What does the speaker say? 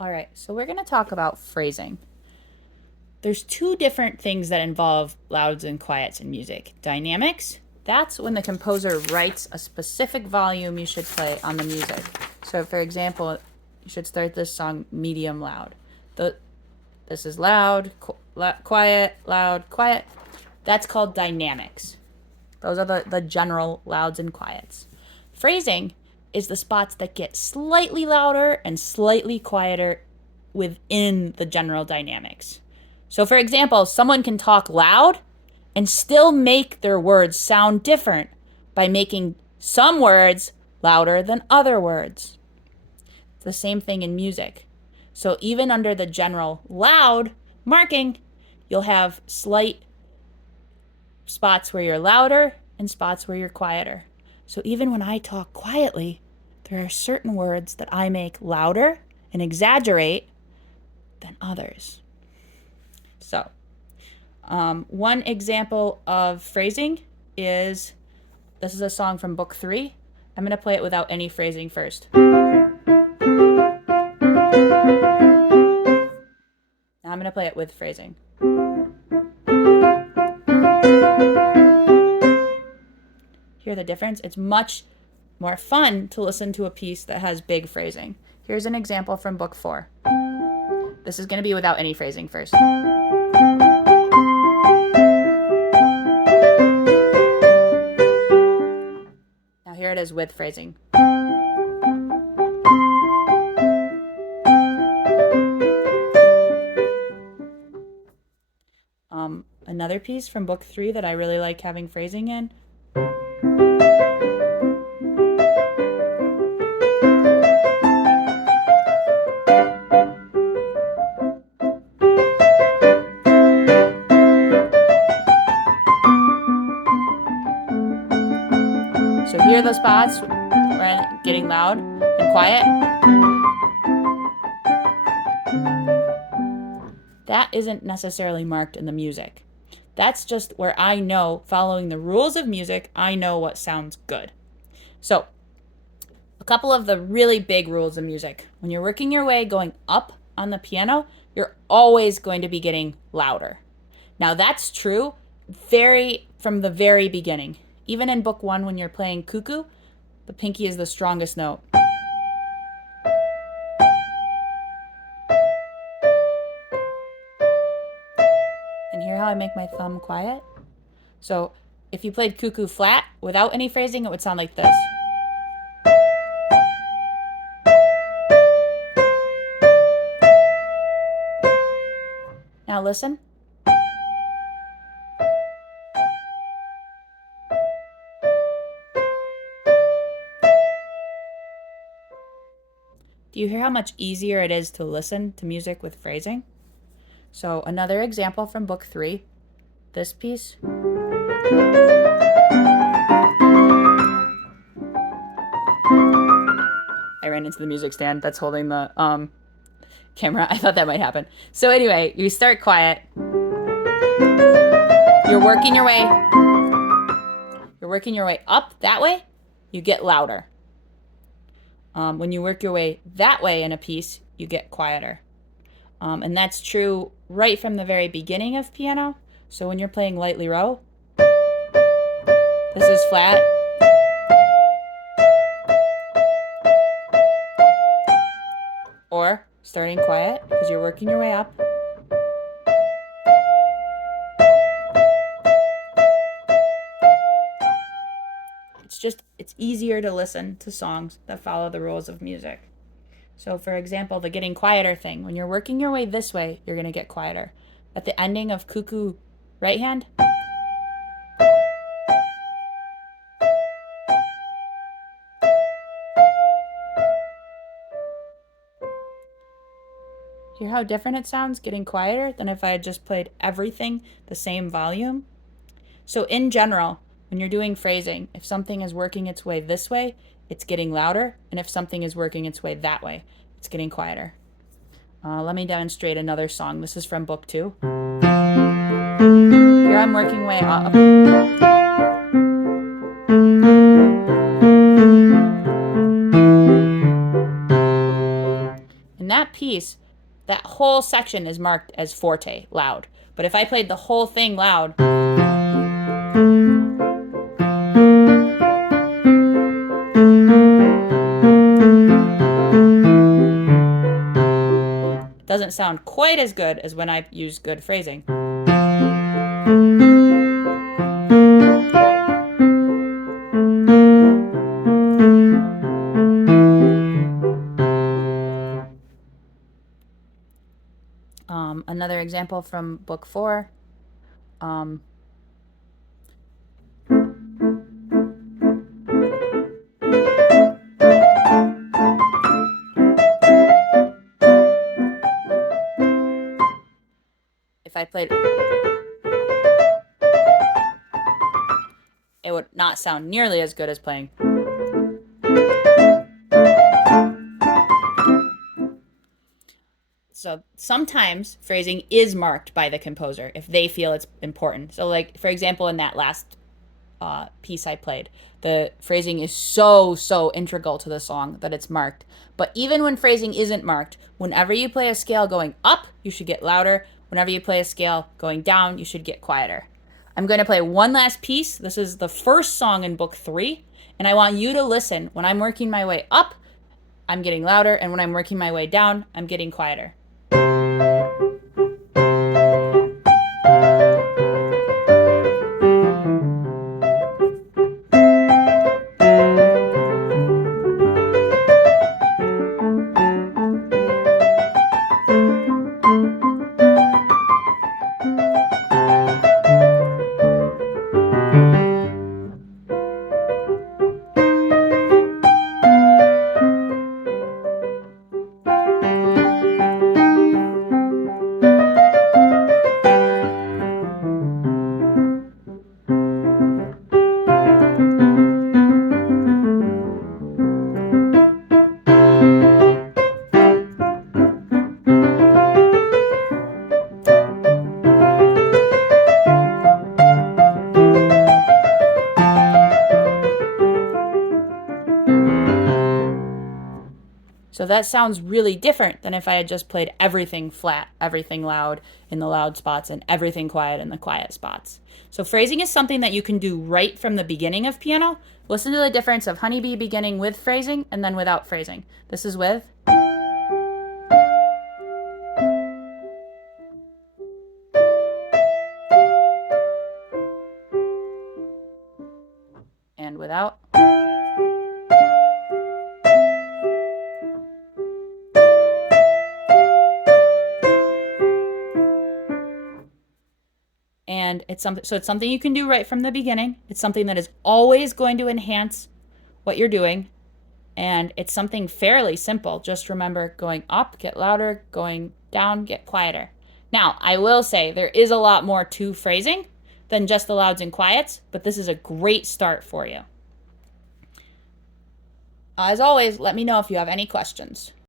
All right, so we're going to talk about phrasing. There's two different things that involve louds and quiets in music. Dynamics, that's when the composer writes a specific volume you should play on the music. So for example, you should start this song medium loud. This is loud, quiet, loud, quiet. That's called dynamics. Those are the general louds and quiets. Phrasing is the spots that get slightly louder and slightly quieter within the general dynamics. So, for example, someone can talk loud and still make their words sound different by making some words louder than other words. It's the same thing in music. So, even under the general loud marking, you'll have slight spots where you're louder and spots where you're quieter. So even when I talk quietly, there are certain words that I make louder and exaggerate than others. So, one example of phrasing is, this is a song from Book 3. I'm going to play it without any phrasing first. Now I'm going to play it with phrasing. Hear the difference? It's much more fun to listen to a piece that has big phrasing. Here's an example from Book 4. This is going to be without any phrasing first. Now here it is with phrasing. Another piece from Book 3 that I really like having phrasing in. So here are the spots where I'm getting loud and quiet. That isn't necessarily marked in the music. That's just where I know, following the rules of music, I know what sounds good. So, a couple of the really big rules of music. When you're working your way going up on the piano, you're always going to be getting louder. Now that's true from the very beginning. Even in Book 1, when you're playing cuckoo, the pinky is the strongest note. And hear how I make my thumb quiet? So if you played cuckoo flat without any phrasing, it would sound like this. Now listen. Do you hear how much easier it is to listen to music with phrasing? So another example from Book 3, this piece. I ran into the music stand that's holding the camera. I thought that might happen. So anyway, you start quiet. You're working your way up that way, you get louder. When you work your way that way in a piece, you get quieter. And that's true right from the very beginning of piano. So when you're playing lightly row, this is flat. Or starting quiet because you're working your way up. It's easier to listen to songs that follow the rules of music. So for example, the getting quieter thing, when you're working your way this way, you're going to get quieter. At the ending of cuckoo right hand, hear how different it sounds getting quieter than if I had just played everything the same volume? So in general, when you're doing phrasing, if something is working its way this way, it's getting louder, and if something is working its way that way, it's getting quieter. Let me demonstrate another song. This is from Book 2. Here I'm working way up. And that piece, that whole section is marked as forte, loud. But if I played the whole thing loud, it doesn't sound quite as good as when I use good phrasing. Another example from book 4. If I played, it would not sound nearly as good as playing. So sometimes phrasing is marked by the composer if they feel it's important. So like, for example, in that last piece I played, the phrasing is so integral to the song that it's marked. But even when phrasing isn't marked, whenever you play a scale going up, you should get louder. Whenever you play a scale going down, you should get quieter. I'm going to play one last piece. This is the first song in book 3, and I want you to listen. When I'm working my way up, I'm getting louder, and when I'm working my way down, I'm getting quieter. So that sounds really different than if I had just played everything flat, everything loud in the loud spots, and everything quiet in the quiet spots. So phrasing is something that you can do right from the beginning of piano. Listen to the difference of Honeybee beginning with phrasing and then without phrasing. This is with. And without. And it's something you can do right from the beginning. It's something that is always going to enhance what you're doing. And it's something fairly simple. Just remember, going up, get louder, going down, get quieter. Now, I will say there is a lot more to phrasing than just the louds and quiets, but this is a great start for you. As always, let me know if you have any questions.